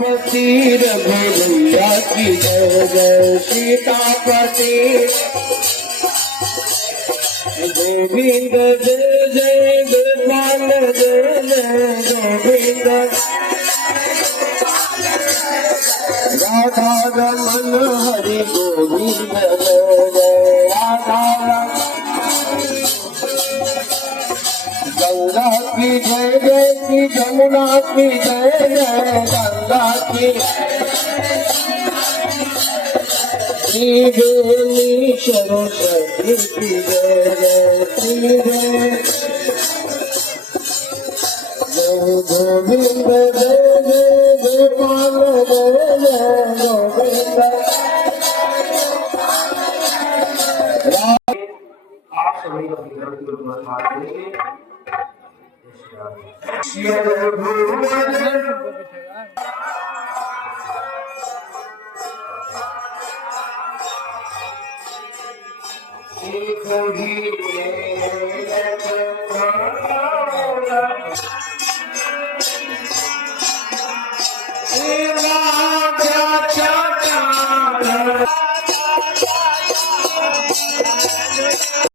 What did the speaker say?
पति रघुवैया की जय जय सीतापति गोविंद जय जय गोपाल जय जय गोविंद राधा रमन हरि गोविंद जय जय राधा गंगा की जय जय की जमुना की जय जय गंगा की श्रीवेणी सरस्वती की जय जय श्री जय गोविंद जय जय गोपाल जय जय गोविंद। आप सभी का एक ही